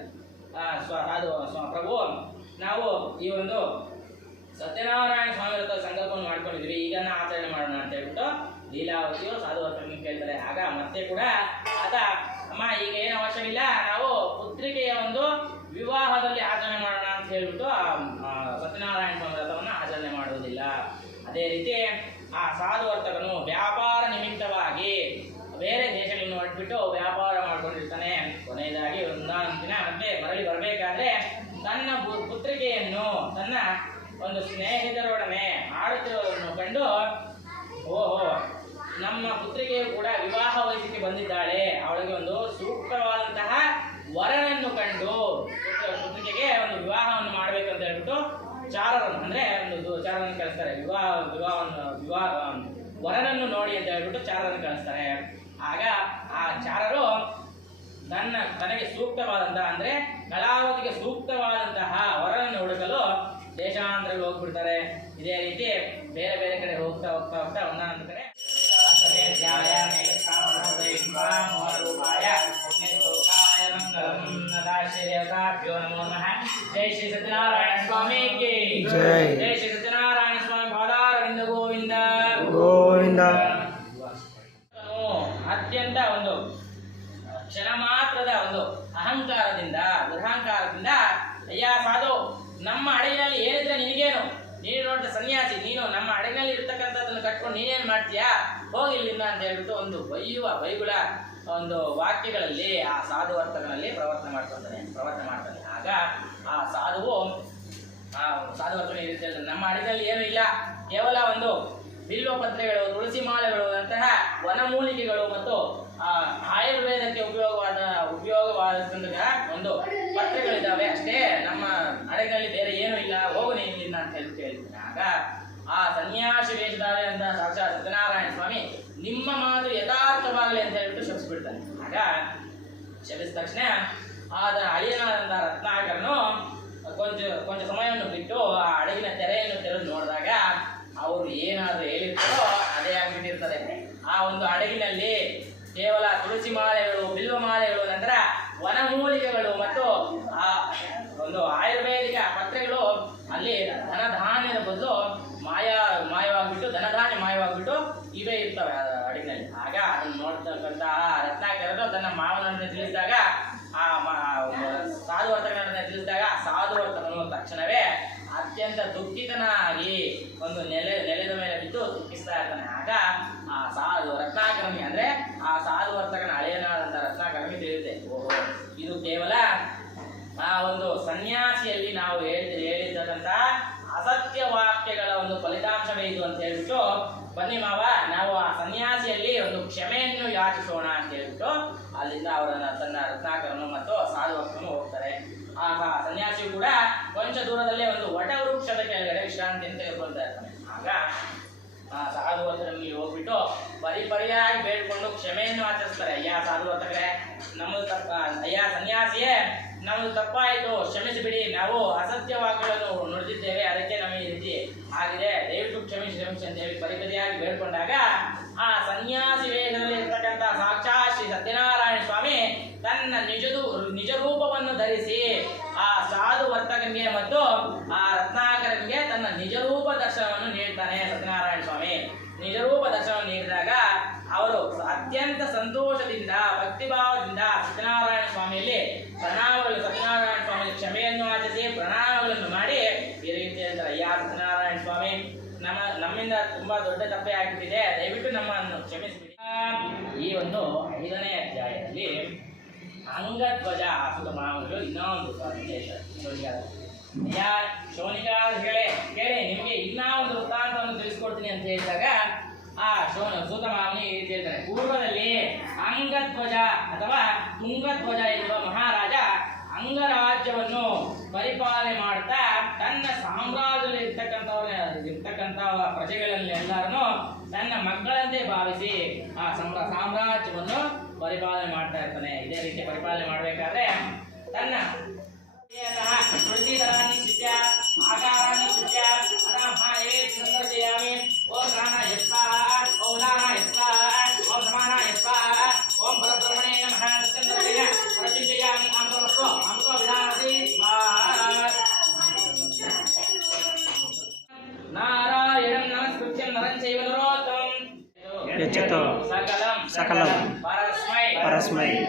ಆ ಸ್ವ, ಸಾಧು, ಸ್ವ, ಪ್ರಭು, ನಾವು ಈ ಒಂದು ಸತ್ಯನಾರಾಯಣ ಸ್ವಾಮಿ ಸಂಕಲ್ಪವನ್ನು ಮಾಡ್ಕೊಂಡಿದ್ವಿ ಈಗನ್ನ ಆಚರಣೆ ಮಾಡೋಣ ಅಂತ ಹೇಳ್ಬಿಟ್ಟು ಲೀಲಾವತಿಯು ಸಾಧು ಕೇಳ್ತಾರೆ. ಆಗ ಮತ್ತೆ ಕೂಡ ಆತ, ಅಮ್ಮ, ಈಗ ಏನು ಅವಶ್ಯವಿಲ್ಲ, ನಾವು ಪುತ್ರಿಕೆಯ ಒಂದು ವಿವಾಹದಲ್ಲಿ ಆಚರಣೆ ಮಾಡೋಣ ಅಂತ ಹೇಳ್ಬಿಟ್ಟು ಸತ್ಯನಾರಾಯಣ ಸ್ವಾಮಿ ವ್ರತವನ್ನು ಆಚರಣೆ ಮಾಡುವುದಿಲ್ಲ. ಅದೇ ರೀತಿ ಆ ಸಾಧು ವರ್ತಕನು ವ್ಯಾಪಾರ ನಿಮಿತ್ತವಾಗಿ ಬೇರೆ ದೇಶಗಳನ್ನು ಹೊರಟ್ಬಿಟ್ಟು ವ್ಯಾಪಾರ ಮಾಡಿಕೊಂಡಿರ್ತಾನೆ. ಕೊನೆಯದಾಗಿ ಒಂದೊಂದು ದಿನ ಮತ್ತೆ ಮರಳಿ ಬರಬೇಕಾದ್ರೆ ತನ್ನ ಪುತ್ರಿಕೆಯನ್ನು, ತನ್ನ ಒಂದು ಸ್ನೇಹಿತರೊಡನೆ ಆಡುತ್ತಿರೋದನ್ನು ಕಂಡು, ಓಹೋ ನಮ್ಮ ಪುತ್ರಿಗೆ ಕೂಡ ವಿವಾಹ ವಯಸ್ಸಿಗೆ ಬಂದಿದ್ದಾಳೆ. ಅವಳಿಗೆ ಒಂದು ಸೂಕ್ತವಾದಂತಹ ವರನನ್ನು ಕಂಡು ಪುತ್ರ- ಪುತ್ರಿಕೆಗೆ ಒಂದು ವಿವಾಹವನ್ನು ಮಾಡಬೇಕಂತ ಹೇಳ್ಬಿಟ್ಟು ಚಾರರನ್ನು ಅಂದ್ರೆ ಒಂದು ಚಾರರನ್ನು ಕಳಿಸ್ತಾರೆ. ವಿವಾಹ ವಿವಾಹವನ್ನು ವಿವಾಹ ವರನನ್ನು ನೋಡಿ ಅಂತ ಹೇಳ್ಬಿಟ್ಟು ಚಾರರನ್ನು ಕಳಿಸ್ತಾರೆ. ಆಗ ಆ ಚಾರರು ತನ್ನ ತನಗೆ ಸೂಕ್ತವಾದಂತಹ ಅಂದ್ರೆ ಕಲಾವತಿಗೆ ಸೂಕ್ತವಾದಂತಹ ವರನನ್ನು ಹುಡುಕಲು ದೇಶಾಂತರಗಳು ಹೋಗ್ಬಿಡ್ತಾರೆ. ಇದೇ ರೀತಿ ಬೇರೆ ಬೇರೆ ಕಡೆ ಹೋಗ್ತಾ ಹೋಗ್ತಾ ಹೋಗ್ತಾ ಒಂದೊಂದು ಜೈ ಶ್ರೀ ಸತ್ಯನಾರಾಯಣ ಸ್ವಾಮಿ ಕಿ ಜೈ. ಜೈ ಶ್ರೀ ಸತ್ಯನಾರಾಯಣ ಸ್ವಾಮಿ ಪಾದಾರವಿಂದ ಗೋವಿಂದ ಅತ್ಯಂತ ಒಂದು ಕ್ಷಣ ಮಾತ್ರದ ಒಂದು ಅಹಂಕಾರದಿಂದ ದುರಹಂಕಾರದಿಂದ ಅಯ್ಯ ಸಾಧು ನಮ್ಮ ಅಡಗಿನಲ್ಲಿ ಏನಿದ್ರೆ ನಿನಗೇನು? ನೀನು ನೋಡಿದ ಸನ್ಯಾಸಿ ನೀನು ನಮ್ಮ ಅಡಗಿನಲ್ಲಿ ಇರ್ತಕ್ಕಂಥದ್ದನ್ನು ಕಟ್ಕೊಂಡು ನೀನೇನು ಮಾಡ್ತೀಯಾ? ಹೋಗಿ ಇಲ್ಲಿಂದ ಅಂತ ಹೇಳ್ಬಿಟ್ಟು ಒಂದು ಬೈಯುವ ಬೈಗುಳ ಒಂದು ವಾಕ್ಯಗಳಲ್ಲಿ ಆ ಸಾಧು ವರ್ತನಗಳಲ್ಲಿ ಪ್ರವರ್ತನ ಮಾಡ್ಕೊತಾನೆ ಪ್ರವರ್ತನೆ ಮಾಡ್ತಾನೆ ಆಗ ಆ ಸಾಧುವು ಆ ಸಾಧು ವರ್ತನೆ ಈ ರೀತಿ ನಮ್ಮ ಅಡಿಗಲ್ಲಿ ಏನೂ ಇಲ್ಲ. ಕೇವಲ ಒಂದು ಬಿಲ್ವ ಪತ್ರೆಗಳು ತುಳಸಿ ಮಾಲೆಗಳು ಅಂತಹ ವನಮೂಲಿಕೆಗಳು ಮತ್ತು ಆ, ಆಯುರ್ವೇದಕ್ಕೆ ಉಪಯೋಗವಾದ ಉಪಯೋಗವಾದಂತಹ ಒಂದು ಪತ್ರೆಗಳಿದ್ದಾವೆ ಅಷ್ಟೇ ನಮ್ಮ ಅಡಗಿನಲ್ಲಿ ಬೇರೆ ಏನೂ ಇಲ್ಲ. ಹೋಗು ನೀನು ಇಲ್ಲಿಂದ ಅಂತ ಹೇಳಿ ಕೇಳ್ತೀನಿ ಆಗ ಆ ಸನ್ಯಾಸಿ ವೇಷಧಾರಿ ಅಂತ ಸಾಕ್ಷಾತ್ ಸತ್ಯನಾರಾಯಣ ಸ್ವಾಮಿ ನಿಮ್ಮ ಮಾತು ಯಥಾರ್ಥವಾಗಲಿ ಅಂತ ಹೇಳ್ಬಿಟ್ಟು ಶಪಿಸ್ಬಿಡ್ತಾನೆ ಆಗ ಶಪಿಸಿದ ತಕ್ಷಣ ಆದ ಅಳಿಯನಾದಂಥ ರತ್ನಾಕರನು ಕೊಂಚ ಕೊಂಚ ಸಮಯವನ್ನು ಬಿಟ್ಟು ಆ ಹಡಗಿನ ತೆರೆಯನ್ನು ತೆರೆದು ನೋಡಿದಾಗ ಅವರು ಏನಾದರೂ ಹೇಳಿರ್ತಾರೋ ಅದೇ ಆಗಿಬಿಟ್ಟಿರ್ತದೆ. ಆ ಒಂದು ಹಡಗಿನಲ್ಲಿ ಕೇವಲ ತುಳಸಿ ಮಾಲೆಗಳು, ಬಿಲ್ವ ಮಾಲೆಗಳು, ನಂತರ ವನಮೂಲಿಕೆಗಳು ಮತ್ತು ಆ ಒಂದು ಆಯುರ್ವೇದಿಕ ಪತ್ರೆಗಳು ಅಲ್ಲಿ ಧನಧಾನ್ಯದ ಬದಲು ಮಾಯ, ಮಾಯವಾಗ್ಬಿಟ್ಟು, ಧನಧಾನ್ಯ ಮಾಯವಾಗ್ಬಿಟ್ಟು ಇವೇ ಇರ್ತವೆ ಆ ಹಡಗಿನಲ್ಲಿ ಆಗ ಅದನ್ನು ನೋಡ್ತಕ್ಕಂಥ ರತ್ನಾಕರರು ತನ್ನ ಮಾವನನ್ನು ತಿಳಿಸಿದಾಗ, ಆ ಸಾಧು ತಿಳಿಸಿದಾಗ ಸಾಧು ವರ್ತಕನು ತಕ್ಷಣವೇ ಅತ್ಯಂತ ದುಃಖಿತನಾಗಿ ಒಂದು ನೆಲೆ, ನೆಲೆದ ಮೇಲೆ ಬಿದ್ದು ದುಃಖಿಸ್ತಾ ಇರ್ತಾನೆ. ಆಗ ಆ ಸಾಧು ರತ್ನಾಕರನಿಗೆ ಅಂದ್ರೆ ಆ ಸಾಧುವರ್ತಕನ ಹಳೆಯನಾದಂಥ ತಿಳಿಯುತ್ತೆ. ಓಹೋ, ಇದು ಕೇವಲ ಆ ಒಂದು ಸನ್ಯಾಸಿಯಲ್ಲಿ ನಾವು ಹೇಳಿದ ಹೇಳಿರ್ತಕ್ಕಂಥ ಅಸತ್ಯ ವಾಕ್ಯಗಳ ಒಂದು ಫಲಿತಾಂಶವೇ ಇದು ಅಂತ ಹೇಳ್ಬಿಟ್ಟು, ಬನ್ನಿ ಮಾವ, ನಾವು ಆ ಸನ್ಯಾಸಿಯಲ್ಲಿ ಒಂದು ಕ್ಷಮೆಯನ್ನು ಯಾಚಿಸೋಣ ಅಂತ ಹೇಳ್ಬಿಟ್ಟು, ಅಲ್ಲಿಂದ ಅವರನ್ನ ತನ್ನ ರತ್ನಾಕರನು ಮತ್ತು ಸಾಧು ಭಕ್ತನು ಹೋಗ್ತಾರೆ ಆಹಾ ಸನ್ಯಾಸಿಯು ಕೂಡ ಕೊಂಚ ದೂರದಲ್ಲೇ ಒಂದು ವಟ ವೃಕ್ಷದ ಕೆಳಗಡೆ ಅಂತ ಹೇಳ್ಕೊಳ್ತಾ ಇರ್ತಾನೆ. ಆಗ ಆ ಸಾಧು ಭಕ್ತರಲ್ಲಿ ಹೋಗ್ಬಿಟ್ಟು ಪರಿ ಪರಿಯಾಗಿ ಬೇಡ್ಕೊಂಡು ಕ್ಷಮೆಯನ್ನು ಆಚರಿಸ್ತಾರೆ. ಅಯ್ಯ ಸಾಧುವರ್ತಕರೇ ನಮ್ಮದು ತಪ್ಪ, ಅಯ್ಯ ಸನ್ಯಾಸಿಯೇ ನಮ್ದು ತಪ್ಪಾಯಿತು, ಕ್ಷಮಿಸಿಬಿಡಿ ನಾವು ಅಸತ್ಯ ವಾಕ್ಯಗಳನ್ನು ನುಡಿದಿದ್ದೇವೆ ಅದಕ್ಕೆ ನಮಗೆ ರೀತಿ ಆಗಿದೆ. ದಯವಿಟ್ಟು ಕ್ಷಮಿಸಿ ಕ್ಷಮಿಸಿ ಅಂತ ಹೇಳಿ ಪರಿಪರಿಯಾಗಿ ಬೇಡ್ಕೊಂಡಾಗ ಆ ಸನ್ಯಾಸಿ ವೇಷದಲ್ಲಿ ಇರ್ತಕ್ಕಂಥ ಸಾಕ್ಷಾತ್ ಶ್ರೀ ಸತ್ಯನಾರಾಯಣ ಸ್ವಾಮಿ ತನ್ನ ನಿಜದು, ನಿಜ ರೂಪವನ್ನು ಧರಿಸಿ ಆ ಸಾಧು ವರ್ತಕನಿಗೆ ಮತ್ತು ಆ ರತ್ನಾಕರನಿಗೆ ತನ್ನ ನಿಜ ರೂಪ ದರ್ಶನವನ್ನು ನೀಡ್ತಾನೆ ಸತ್ಯನಾರಾಯಣ ಸ್ವಾಮಿ. ನಿಜರೂಪ ದರ್ಶನವನ್ನು ನೀಡಿದಾಗ ಅವರು ಅತ್ಯಂತ ಸಂತೋಷದಿಂದ, ಭಕ್ತಿಭಾವದಿಂದ ಸತ್ಯನಾರಾಯಣ ಸ್ವಾಮಿಯಲ್ಲಿ ಪ್ರಣಾಮಗಳು ಸತ್ಯನಾರಾಯಣ ಸ್ವಾಮಿ ಕ್ಷಮೆಯನ್ನು ಆಚರಿಸಿ ಪ್ರಣಾಮಗಳನ್ನು ಮಾಡಿ ಈ ರೀತಿ ಹೇಳ್ತಾರೆ ಅಯ್ಯ ಸತ್ಯನಾರಾಯಣ ಸ್ವಾಮಿ ನಮ್ಮ ನಮ್ಮಿಂದ ತುಂಬಾ ದೊಡ್ಡ ತಪ್ಪೆ ಆಗಿಬಿಟ್ಟಿದೆ. ದಯವಿಟ್ಟು ನಮ್ಮನ್ನು ಕ್ಷಮಿಸಿಬಿಡಿ. ಈ ಒಂದು ಐದನೇ ಅಧ್ಯಾಯದಲ್ಲಿ ಅಂಗಧ್ವಜ ಆಸುತ ಮಾಮೂಲು ಇನ್ನೊಂದು ಸಂದೇಶ ಶೋನಿಗಾರ ಹೇಳಿ, ಕೇಳಿ, ನಿಮಗೆ ಇನ್ನೂ ಒಂದು ವೃತ್ತಾಂತವನ್ನು ತಿಳಿಸ್ಕೊಡ್ತೀನಿ ಅಂತ ಹೇಳಿದಾಗ, ಆ ಶೋ ಸೂತ ರೀತಿ ಹೇಳ್ತಾನೆ ಪೂರ್ವದಲ್ಲಿ ಅಂಗಧ್ವಜ ಅಥವಾ ತುಂಗಧ್ವಜ ಎನ್ನುವ ಮಹಾರಾಜ ಅಂಗರಾಜ್ಯವನ್ನು ಪರಿಪಾಲನೆ ಮಾಡ್ತಾ ತನ್ನ ಸಾಮ್ರಾಜ್ಯದಲ್ಲಿ ಇರ್ತಕ್ಕಂಥವ್ರ ಇರ್ತಕ್ಕಂಥ ಪ್ರಜೆಗಳಲ್ಲಿ ಎಲ್ಲರನ್ನು ತನ್ನ ಮಕ್ಕಳಂತೆ ಭಾವಿಸಿ ಆ ಸಾಮ್ರಾ ಸಾಮ್ರಾಜ್ಯವನ್ನು ಪರಿಪಾಲನೆ ಮಾಡ್ತಾ ಇರ್ತಾನೆ. ಇದೇ ರೀತಿ ಪರಿಪಾಲನೆ ಮಾಡಬೇಕಾದ್ರೆ ತನ್ನ ತುಳಸಿಧರಾಣಿ యచత సకలం. పరస్మై.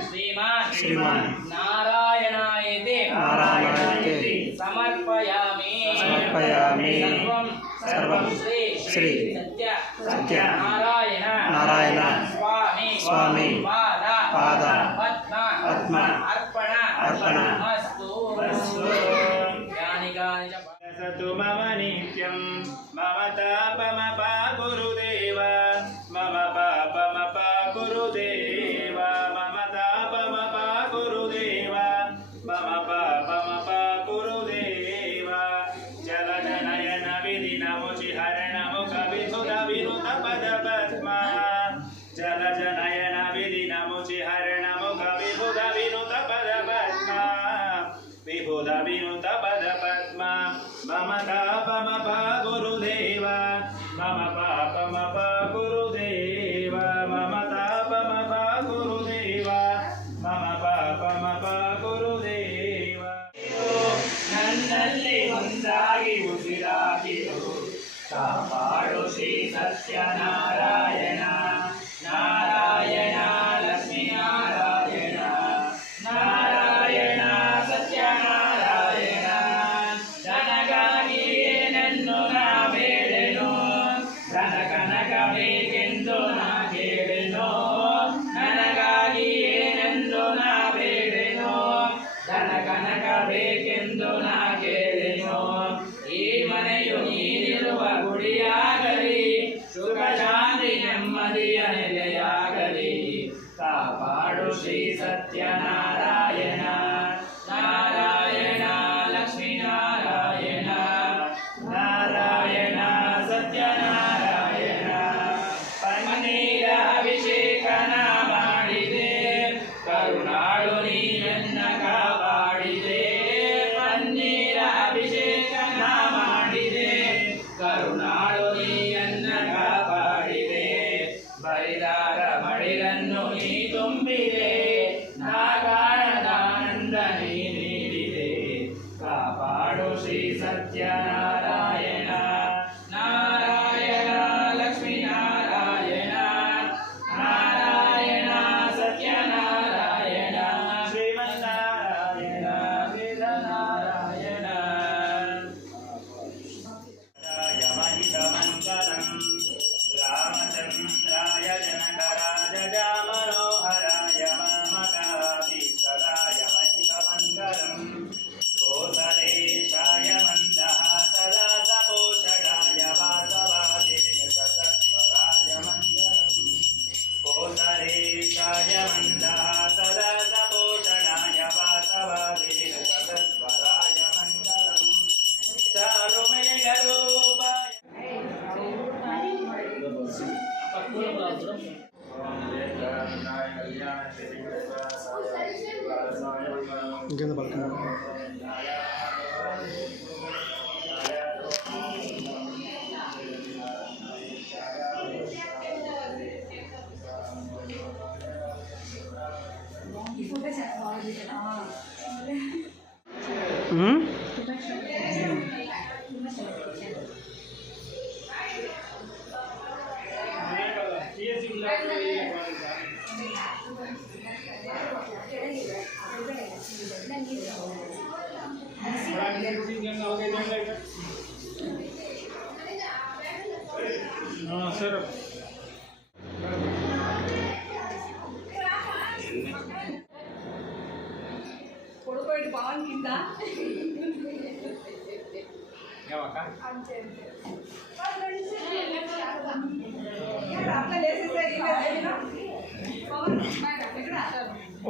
శ్రీమాన్. నారాయణాయతే. నారాయణాయతే. సమర్పయామి. సమర్పయామి. సర్వం శ్రీ సత్య. నారాయణ. నారాయణ. స్వామి. పాద. పద్మ. అర్పణ. అర్పణ. మమ నిత్యం మమతాపమ ನಿಯುತ ಪದ ಪದ್ಮ ಮಮ ತಾಪಮ ಪ ಗುರುದೇವ ಮಮ ಪಾಪಮ ಪ ಗುರುದೇವ ಮಮ ತಾಪಮ ಪ ಗುರುದೇವ ಮಮ ಪಾಪಮ ಪ ಗುರುದೇವ ನನ್ನಲ್ಲಿ ಒಂದಾಗಿ ಉಸಿರಾಗಿರು ಕಾಪಾಡು ಶ್ರೀ ಸತ್ಯನಾ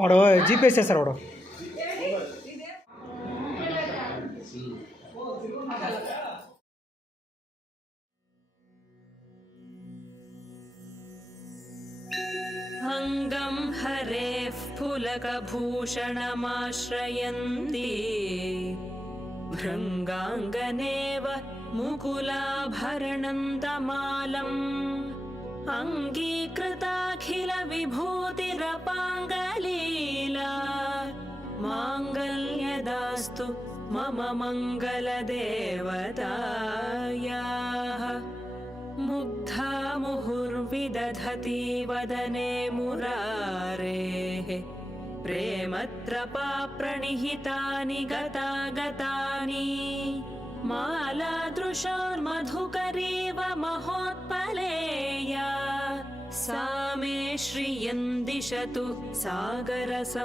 వాడు జీపీఎస్ చేస్తారు వాడు अङ्गं हरेः पुलकभूषणमाश्रयन्ति भृङ्गाङ्गनेव मुकुलाभरणं तमालम् अङ्गीकृता अखिल विभूतिरपाङ्गलीला माङ्गल्यदास्तु मम मङ्गलदेवतायाः। मुग्धा मुहुर्विदधती वदने मुरारेः। प्रेमत्रपाप्रणिहितानि गता गतानि मालादृशान् मधुकरीव महोत्पलेया। सा मे श्रियं दिशतु सागरसम्भवायाः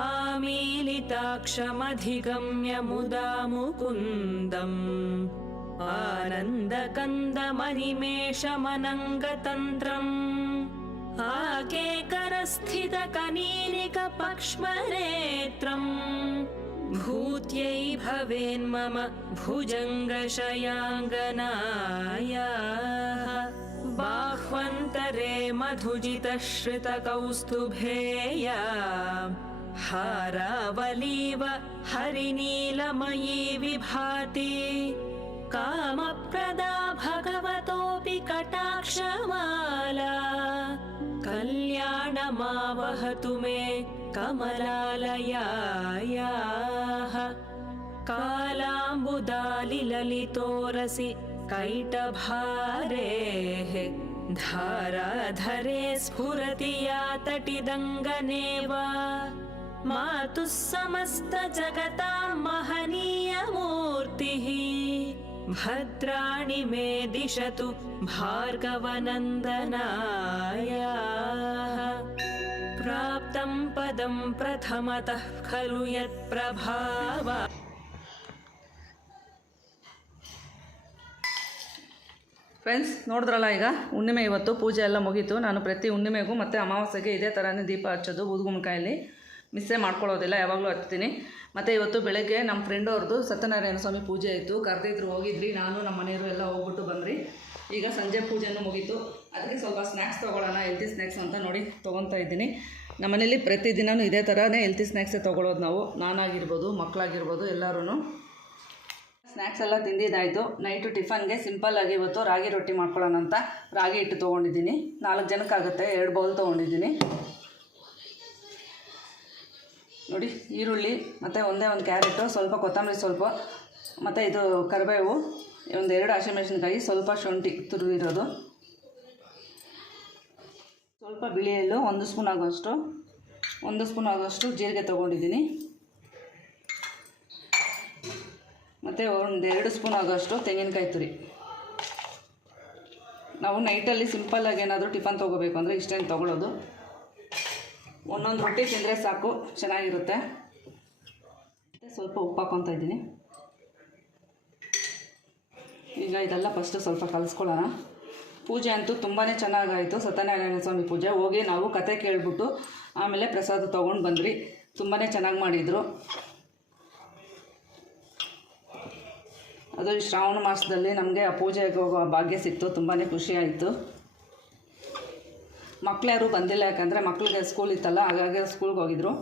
आमीलिताक्षमधिगम्य मुदा मुकुन्दम् आनन्दकन्दमनिमेषमनङ्गतन्त्रम् आकेकरस्थितकनीनिकपक्ष्मनेत्रम् भूत्यै भवेन्मम भुजङ्गशयाङ्गनायाः। बाह्वन्तरे मधुजितश्रितकौस्तुभेया हारावलीव हरिनीलमयी विभाति। कामप्रदा भगवतोऽपि कटाक्षमाला। कल्याणमावहतु मे कमलालयायाः कालाम्बुदालिललितोरसि कैटभारेः धाराधरे स्फुरति या तटिदङ्गनेव मातुः समस्तजगतां महनीयमूर्तिः भद्राणि मे दिशतु भार्गवनन्दनायाः प्राप्तं पदं प्रथमतः खलु यत्प्रभाव ಫ್ರೆಂಡ್ಸ್ ನೋಡಿದ್ರಲ್ಲ ಈಗ ಹುಣ್ಣಿಮೆ ಇವತ್ತು ಪೂಜೆ ಎಲ್ಲ ಮುಗೀತು ನಾನು ಪ್ರತಿ ಹುಣ್ಣಿಮೆಗೂ ಮತ್ತು ಅಮಾವಾಸ್ಯೆಗೆ ಇದೇ ಥರನೇ ದೀಪ ಹಚ್ಚೋದು ಊದುಗುಮ್ಕಾಯಲ್ಲಿ ಮಿಸ್ಸೇ ಮಾಡ್ಕೊಳ್ಳೋದಿಲ್ಲ ಯಾವಾಗಲೂ ಹಚ್ತೀನಿ ಮತ್ತು ಇವತ್ತು ಬೆಳಗ್ಗೆ ನಮ್ಮ ಫ್ರೆಂಡ್ ಅವ್ರದ್ದು ಸತ್ಯನಾರಾಯಣ ಸ್ವಾಮಿ ಪೂಜೆ ಇತ್ತು ಕರೆದಿದ್ರು ಹೋಗಿದ್ರಿ ನಾನು ನಮ್ಮ ಮನೆಯವರು ಎಲ್ಲ ಹೋಗ್ಬಿಟ್ಟು ಬಂದ್ರಿ ಈಗ ಸಂಜೆ ಪೂಜೆನೂ ಮುಗೀತು ಅದಕ್ಕೆ ಸ್ವಲ್ಪ ಸ್ನ್ಯಾಕ್ಸ್ ತೊಗೊಳ್ಳೋಣ ಹೆಲ್ತಿ ಸ್ನ್ಯಾಕ್ಸ್ ಅಂತ ನೋಡಿ ತೊಗೊತಾ ಇದ್ದೀನಿ ನಮ್ಮ ಮನೇಲಿ ಪ್ರತಿದಿನವೂ ಇದೇ ಥರನೇ ಹೆಲ್ತಿ ಸ್ನ್ಯಾಕ್ಸೇ ತೊಗೊಳೋದು ನಾವು. ನಾನಾಗಿರ್ಬೋದು ಮಕ್ಕಳಾಗಿರ್ಬೋದು ಎಲ್ಲರೂ ಸ್ನ್ಯಾಕ್ಸ್ ಎಲ್ಲ ತಿಂದಿದ್ದಾಯಿತು. ನೈಟು ಟಿಫನ್ಗೆ ಸಿಂಪಲ್ಲಾಗಿ ಇವತ್ತು ರಾಗಿ ರೊಟ್ಟಿ ಮಾಡ್ಕೊಳ್ಳೋಣ ಅಂತ ರಾಗಿ ಹಿಟ್ಟು ತೊಗೊಂಡಿದ್ದೀನಿ. ನಾಲ್ಕು ಜನಕ್ಕಾಗುತ್ತೆ, ಎರಡು ಬೌಲ್ ತೊಗೊಂಡಿದ್ದೀನಿ. ನೋಡಿ, ಈರುಳ್ಳಿ, ಮತ್ತು ಒಂದೇ ಒಂದು ಕ್ಯಾರೆಟು, ಸ್ವಲ್ಪ ಕೊತ್ತಂಬರಿ ಸ್ವಲ್ಪ ಮತ್ತು ಇದು ಕರಿಬೇವು ಒಂದು ಎರಡು ಹಸಿಮೆಣಸಿನ್ಕಾಯಿ, ಸ್ವಲ್ಪ ಶುಂಠಿ ತುರಿದಿರೋದು. ಸ್ವಲ್ಪ ಬಿಳಿ ಎಳ್ಳು ಒಂದು ಸ್ಪೂನ್ ಆಗೋಷ್ಟು ಒಂದು ಸ್ಪೂನ್ ಆಗೋಷ್ಟು ಜೀರಿಗೆ ತೊಗೊಂಡಿದ್ದೀನಿ. ಮತ್ತು ಒಂದು ಎರಡು ಸ್ಪೂನ್ ಆಗೋಷ್ಟು ತೆಂಗಿನಕಾಯಿ ತುರಿ. ನಾವು ನೈಟಲ್ಲಿ ಸಿಂಪಲ್ಲಾಗಿ ಏನಾದರೂ ಟಿಫನ್ ತೊಗೋಬೇಕು ಅಂದರೆ ಇಷ್ಟೇನು ತೊಗೊಳೋದು. ಒಂದೊಂದು ರೊಟ್ಟಿ ತಿಂದರೆ ಸಾಕು, ಚೆನ್ನಾಗಿರುತ್ತೆ. ಮತ್ತು ಸ್ವಲ್ಪ ಉಪ್ಪು ಹಾಕ್ಕೊತಾ ಇದ್ದೀನಿ. ಈಗ ಇದೆಲ್ಲ ಫಸ್ಟು ಸ್ವಲ್ಪ ಕಲಿಸ್ಕೊಳ್ಳೋಣ. ಪೂಜೆ ಅಂತೂ ತುಂಬಾ ಚೆನ್ನಾಗಾಯಿತು. ಸತ್ಯನಾರಾಯಣ ಸ್ವಾಮಿ ಪೂಜೆ. ಹೋಗಿ ನಾವು ಕತೆ ಕೇಳಿಬಿಟ್ಟು ಆಮೇಲೆ ಪ್ರಸಾದ ತೊಗೊಂಡು ಬಂದ್ರಿ ತುಂಬಾ ಚೆನ್ನಾಗಿ ಮಾಡಿದರು. ಅದು ಶ್ರಾವಣ ಮಾಸದಲ್ಲಿ ನಮಗೆ ಆ ಪೂಜೆಗೆ ಹೋಗೋ ಭಾಗ್ಯ ಸಿಕ್ತು. ತುಂಬಾ ಖುಷಿ ಆಯಿತು. ಮಕ್ಳು ಬಂದಿಲ್ಲ, ಯಾಕಂದರೆ ಮಕ್ಳಿಗೆ ಸ್ಕೂಲ್ ಇತ್ತಲ್ಲ, ಹಾಗಾಗಿ ಸ್ಕೂಲ್ಗೆ ಹೋಗಿದ್ರು.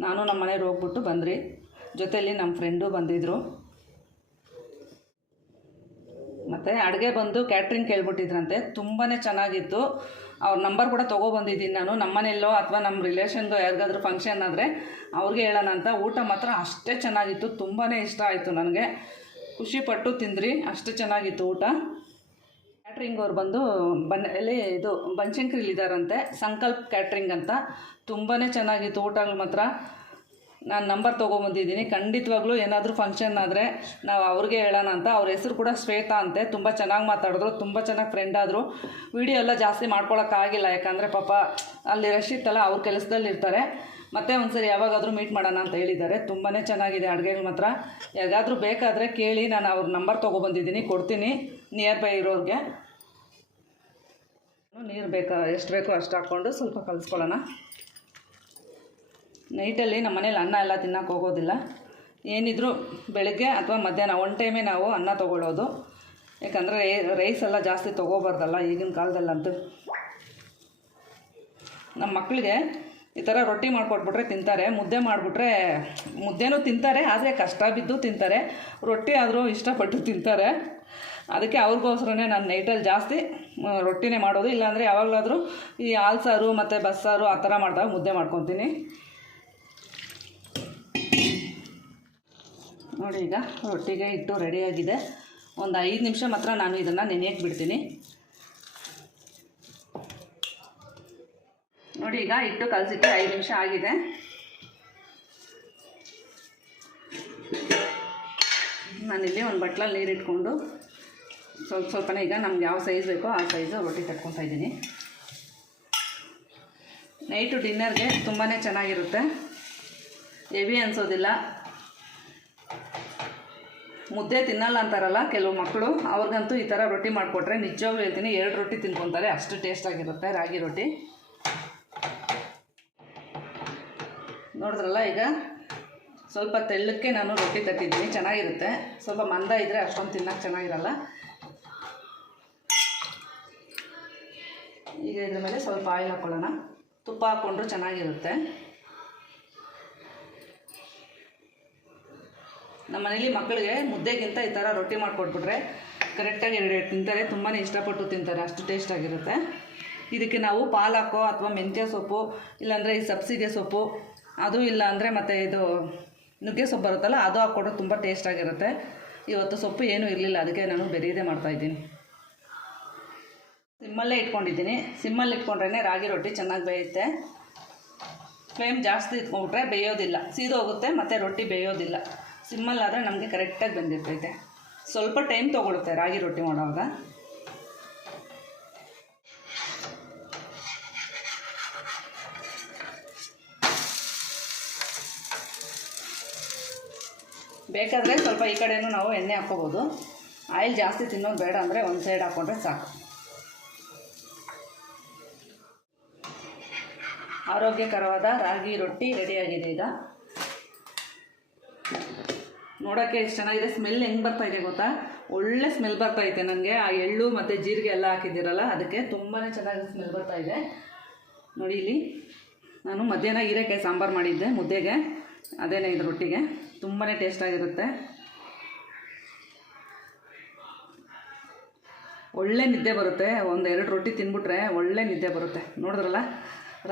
ನಾನು ನಮ್ಮ ಮನೆಯವ್ರು ಹೋಗ್ಬಿಟ್ಟು ಬಂದ್ರಿ ಜೊತೆಯಲ್ಲಿ ನಮ್ಮ ಫ್ರೆಂಡು ಬಂದಿದ್ದರು ಮತ್ತು ಅಡುಗೆ ಬಂದು ಕ್ಯಾಟ್ರಿಂಗ್ ಕೇಳ್ಬಿಟ್ಟಿದ್ರಂತೆ ತುಂಬಾ ಚೆನ್ನಾಗಿತ್ತು. ಅವ್ರ ನಂಬರ್ ಕೂಡ ತೊಗೊಬಂದಿದ್ದೀನಿ ನಾನು ನಮ್ಮ ಮನೆಯಲ್ಲೋ ಅಥವಾ ನಮ್ಮ ರಿಲೇಷನ್ದು ಯಾರಿಗಾದ್ರೂ ಫಂಕ್ಷನ್ ಆದರೆ ಅವ್ರಿಗೆ ಹೇಳೋಣ ಅಂತ. ಊಟ ಮಾತ್ರ ಅಷ್ಟೇ ಚೆನ್ನಾಗಿತ್ತು ತುಂಬಾ ಇಷ್ಟ ಆಯಿತು ನನಗೆ. ಖುಷಿಪಟ್ಟು ತಿಂದ್ರಿ, ಅಷ್ಟು ಚೆನ್ನಾಗಿತ್ತು ಊಟ. ಕ್ಯಾಟ್ರಿಂಗ್ ಅವ್ರು ಬಂದು ಬನ್, ಎಲ್ಲಿ ಇದು ಬನಶಂಕರಿಲಿ ಸಂಕಲ್ಪ ಸಂಕಲ್ಪ್ ಕ್ಯಾಟ್ರಿಂಗ್ ಅಂತ. ತುಂಬಾ ಚೆನ್ನಾಗಿತ್ತು ಊಟಗಳು ಮಾತ್ರ. ನಾನು ನಂಬರ್ ತೊಗೊಂಬಂದಿದ್ದೀನಿ. ಖಂಡಿತವಾಗ್ಲೂ ಏನಾದರೂ ಫಂಕ್ಷನ್ ಆದರೆ ನಾವು ಅವ್ರಿಗೆ ಹೇಳೋಣ ಅಂತ. ಅವ್ರ ಹೆಸರು ಕೂಡ ಶ್ವೇತಾ ಅಂತೆ. ತುಂಬ ಚೆನ್ನಾಗಿ ಮಾತಾಡಿದ್ರು. ತುಂಬ ಚೆನ್ನಾಗಿ ಫ್ರೆಂಡ್ ಆದರು. ವಿಡಿಯೋ ಎಲ್ಲ ಜಾಸ್ತಿ ಮಾಡ್ಕೊಳಕ್ಕಾಗಿಲ್ಲ ಯಾಕಂದರೆ ಪಾಪ ಅಲ್ಲಿ ರಶ್ ಇತ್ತಲ್ಲ ಅವ್ರ ಕೆಲಸದಲ್ಲಿ ಇರ್ತಾರೆ. ಮತ್ತೆ ಒಂದ್ಸರಿ ಯಾವಾಗಾದರೂ ಮೀಟ್ ಮಾಡೋಣ ಅಂತ ಹೇಳಿದ್ದಾರೆ. ತುಂಬಾ ಚೆನ್ನಾಗಿದೆ ಅಡುಗೆಗಳು ಮಾತ್ರ. ಯಾರಿಗಾದರೂ ಬೇಕಾದರೆ ಕೇಳಿ ನಾನು ಅವ್ರ ನಂಬರ್ ತೊಗೊಬಂದಿದ್ದೀನಿ. ಕೊಡ್ತೀನಿ. ನಿಯರ್ ಬೈ ಇರೋರಿಗೆ. ನೀರು ಬೇಕಾ? ಎಷ್ಟು ಬೇಕೋ ಅಷ್ಟು ಹಾಕ್ಕೊಂಡು ಸ್ವಲ್ಪ ಕಲಿಸ್ಕೊಳ್ಳೋಣ. ನೈಟಲ್ಲಿ ನಮ್ಮ ಮನೇಲಿ ಅನ್ನ ಎಲ್ಲ ತಿನ್ನೋಕೆ ಹೋಗೋದಿಲ್ಲ. ಏನಿದ್ರು ಬೆಳಗ್ಗೆ ಅಥವಾ ಮಧ್ಯಾಹ್ನ ಒನ್ ಟೈಮೇ ನಾವು ಅನ್ನ ತೊಗೊಳ್ಳೋದು. ಯಾಕಂದರೆ ರೈಸ್ ಎಲ್ಲ ಜಾಸ್ತಿ ತೊಗೋಬಾರ್ದಲ್ಲ ಈಗಿನ ಕಾಲದಲ್ಲಂತೂ. ನಮ್ಮ ಮಕ್ಕಳಿಗೆ ಈ ಥರ ರೊಟ್ಟಿ ಮಾಡಿಕೊಟ್ಬಿಟ್ರೆ ತಿಂತಾರೆ, ಮುದ್ದೆ ಮಾಡಿಬಿಟ್ರೆ ಮುದ್ದೆನೂ ತಿಂತಾರೆ, ಆದರೆ ಕಷ್ಟ ಬಿದ್ದು ತಿಂತಾರೆ. ರೊಟ್ಟಿ ಆದರೂ ಇಷ್ಟಪಟ್ಟು ತಿಂತಾರೆ. ಅದಕ್ಕೆ ಅವ್ರಿಗೋಸ್ಕರನೇ ನಾನು ನೈಟಲ್ಲಿ ಜಾಸ್ತಿ ರೊಟ್ಟಿನೇ ಮಾಡೋದು. ಇಲ್ಲಾಂದರೆ ಯಾವಾಗಲಾದರೂ ಈ ಹಾಲು ಸಾರು ಮತ್ತು ಬಸ್ಸಾರು ಆ ಥರ ಮಾಡಿದಾಗ ಮುದ್ದೆ ಮಾಡ್ಕೊತೀನಿ. ನೋಡಿ ಈಗ ರೊಟ್ಟಿಗೆ ಹಿಟ್ಟು ರೆಡಿಯಾಗಿದೆ ಒಂದು ಐದು ನಿಮಿಷ ಮಾತ್ರ ನಾನು ಇದನ್ನು ನೆನೆಯಕ್ಕೆ ಬಿಡ್ತೀನಿ. ನೋಡಿ ಈಗ ಹಿಟ್ಟು ಕಲಸಿಟ್ಟು ಐದು ನಿಮಿಷ ಆಗಿದೆ. ನಾನಿಲ್ಲಿ ಒಂದು ಬಟ್ಲಲ್ಲಿ ನೀರು ಇಟ್ಕೊಂಡು ಸ್ವಲ್ಪ ಸ್ವಲ್ಪನೇ ಈಗ ನಮ್ಗೆ ಯಾವ ಸೈಜ್ ಬೇಕೋ ಆ ಸೈಜು ರೊಟ್ಟಿ ತಟ್ಕೊತಾ ಇದ್ದೀನಿ. ನೈಟು ಡಿನ್ನರ್ಗೆ ತುಂಬಾ ಚೆನ್ನಾಗಿರುತ್ತೆ. ಹೆವಿ ಅನಿಸೋದಿಲ್ಲ. ಮುದ್ದೆ ತಿನ್ನಲ್ಲ ಅಂತಾರಲ್ಲ ಕೆಲವು ಮಕ್ಕಳು, ಅವ್ರಿಗಂತೂ ಈ ಥರ ರೊಟ್ಟಿ ಮಾಡಿಕೊಟ್ರೆ ನಿಜವಾಗ್ಲೂ ಹೇಳ್ತೀನಿ ಎರಡು ರೊಟ್ಟಿ ತಿನ್ಕೊತಾರೆ, ಅಷ್ಟು ಟೇಸ್ಟಾಗಿರುತ್ತೆ ರಾಗಿ ರೊಟ್ಟಿ. ನೋಡಿದ್ರಲ್ಲ ಈಗ? ಸ್ವಲ್ಪ ತೆಳ್ಳಕ್ಕೆ ನಾನು ರೊಟ್ಟಿ ತಟ್ಟಿದ್ದೀನಿ, ಚೆನ್ನಾಗಿರುತ್ತೆ. ಸ್ವಲ್ಪ ಮಂದ ಇದ್ದರೆ ಅಷ್ಟೊಂದು ತಿನ್ನೋಕ್ಕೆ ಚೆನ್ನಾಗಿರಲ್ಲ. ಈಗ ಇದ್ರ ಮೇಲೆ ಸ್ವಲ್ಪ ಆಯಿಲ್ ಹಾಕ್ಕೊಳ್ಳೋಣ ತುಪ್ಪ ಹಾಕ್ಕೊಂಡ್ರು ಚೆನ್ನಾಗಿರುತ್ತೆ. ನಮ್ಮ ಮನೇಲಿ ಮಕ್ಕಳಿಗೆ ಮುದ್ದೆಗಿಂತ ಈ ಥರ ರೊಟ್ಟಿ ಮಾಡಿಕೊಟ್ಬಿಟ್ರೆ ಕರೆಕ್ಟಾಗಿ ಎರಡು ತಿಂತಾರೆ ತುಂಬಾ ಇಷ್ಟಪಟ್ಟು ತಿಂತಾರೆ, ಅಷ್ಟು ಟೇಸ್ಟಾಗಿರುತ್ತೆ ಇದಕ್ಕೆ ನಾವು ಪಾಲಕೋ ಅಥವಾ ಮೆಂತ್ಯ ಸೊಪ್ಪು, ಇಲ್ಲಾಂದರೆ ಈ ಸಬ್ಸಿಗೆ ಸೊಪ್ಪು, ಅದು ಇಲ್ಲ ಅಂದರೆ ಮತ್ತು ಇದು ನುಗ್ಗೆ ಸೊಪ್ಪು ಬರುತ್ತಲ್ಲ, ಅದು ಹಾಕ್ಕೊಟ್ರೆ ತುಂಬ ಟೇಸ್ಟಾಗಿರುತ್ತೆ ಇವತ್ತು ಸೊಪ್ಪು ಏನೂ ಇರಲಿಲ್ಲ, ಅದಕ್ಕೆ ನಾನು ಬೆರೀದೇ ಮಾಡ್ತಾಯಿದ್ದೀನಿ ಸಿಮ್ಮಲ್ಲೇ ಇಟ್ಕೊಂಡಿದ್ದೀನಿ. ಸಿಮ್ಮಲ್ಲಿ ಇಟ್ಕೊಂಡ್ರೇ ರಾಗಿ ರೊಟ್ಟಿ ಚೆನ್ನಾಗಿ ಬೇಯುತ್ತೆ. ಫ್ಲೇಮ್ ಜಾಸ್ತಿ ಇಟ್ಕೊಂಡ್ಬಿಟ್ರೆ ಬೇಯೋದಿಲ್ಲ. ಸೀದೋಗುತ್ತೆ, ಮತ್ತು ರೊಟ್ಟಿ ಬೇಯೋದಿಲ್ಲ. ಸಿಮ್ಮಲ್ಲಾದರೆ ನಮಗೆ ಕರೆಕ್ಟಾಗಿ ಬಂದಿರ್ತೈತೆ. ಸ್ವಲ್ಪ ಟೈಮ್ ತೊಗೊಳುತ್ತೆ ರಾಗಿ ರೊಟ್ಟಿ ಮಾಡುವಾಗ. ಬೇಕಾದರೆ ಸ್ವಲ್ಪ ಈ ಕಡೆಯೂ ನಾವು ಎಣ್ಣೆ ಹಾಕ್ಕೋಬೋದು. ಆಯಿಲ್ ಜಾಸ್ತಿ ತಿನ್ನೋದು ಬೇಡ ಅಂದರೆ ಒಂದು ಸೈಡ್ ಹಾಕ್ಕೊಂಡ್ರೆ ಸಾಕು. ಆರೋಗ್ಯಕರವಾದ ರಾಗಿ ರೊಟ್ಟಿ ರೆಡಿಯಾಗಿದೆ ಈಗ. ನೋಡೋಕ್ಕೆ ಎಷ್ಟು ಚೆನ್ನಾಗಿದೆ. ಸ್ಮೆಲ್ ಹೆಂಗೆ ಬರ್ತಾ ಇದೆ ಗೊತ್ತಾ? ಒಳ್ಳೆ ಸ್ಮೆಲ್ ಬರ್ತಾ ಇದೆ ನನಗೆ ಆ ಎಳ್ಳು ಮತ್ತು ಜೀರಿಗೆ ಎಲ್ಲ ಹಾಕಿದ್ದೀರಲ್ಲ, ಅದಕ್ಕೆ ತುಂಬಾ ಚೆನ್ನಾಗಿ ಸ್ಮೆಲ್ ಬರ್ತಾ ಇದೆ. ನೋಡಿ ಇಲ್ಲಿ, ನಾನು ಮಧ್ಯಾಹ್ನ ಹೀರೆಕಾಯಿ ಸಾಂಬಾರು ಮಾಡಿದ್ದೆ ಮುದ್ದೆಗೆ. ಅದೇನೇ ಇದು ರೊಟ್ಟಿಗೆ. ತುಂಬಾ ಟೇಸ್ಟಾಗಿರುತ್ತೆ ಒಳ್ಳೆ ನಿದ್ದೆ ಬರುತ್ತೆ. ಒಂದು ಎರಡು ರೊಟ್ಟಿ ತಿಂದ್ಬಿಟ್ರೆ ಒಳ್ಳೆ ನಿದ್ದೆ ಬರುತ್ತೆ. ನೋಡಿದ್ರಲ್ಲ?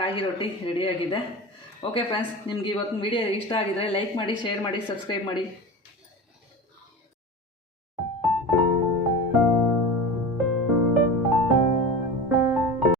ರಾಗಿ ರೊಟ್ಟಿ ರೆಡಿಯಾಗಿದೆ ಓಕೆ ಫ್ರೆಂಡ್ಸ್ ನಿಮ್ಗೆ ಇವತ್ತು ವಿಡಿಯೋ ಇಷ್ಟ ಆಗಿದ್ರೆ ಲೈಕ್ ಮಾಡಿ ಶೇರ್ ಮಾಡಿ ಸಬ್ಸ್ಕ್ರೈಬ್ ಮಾಡಿ.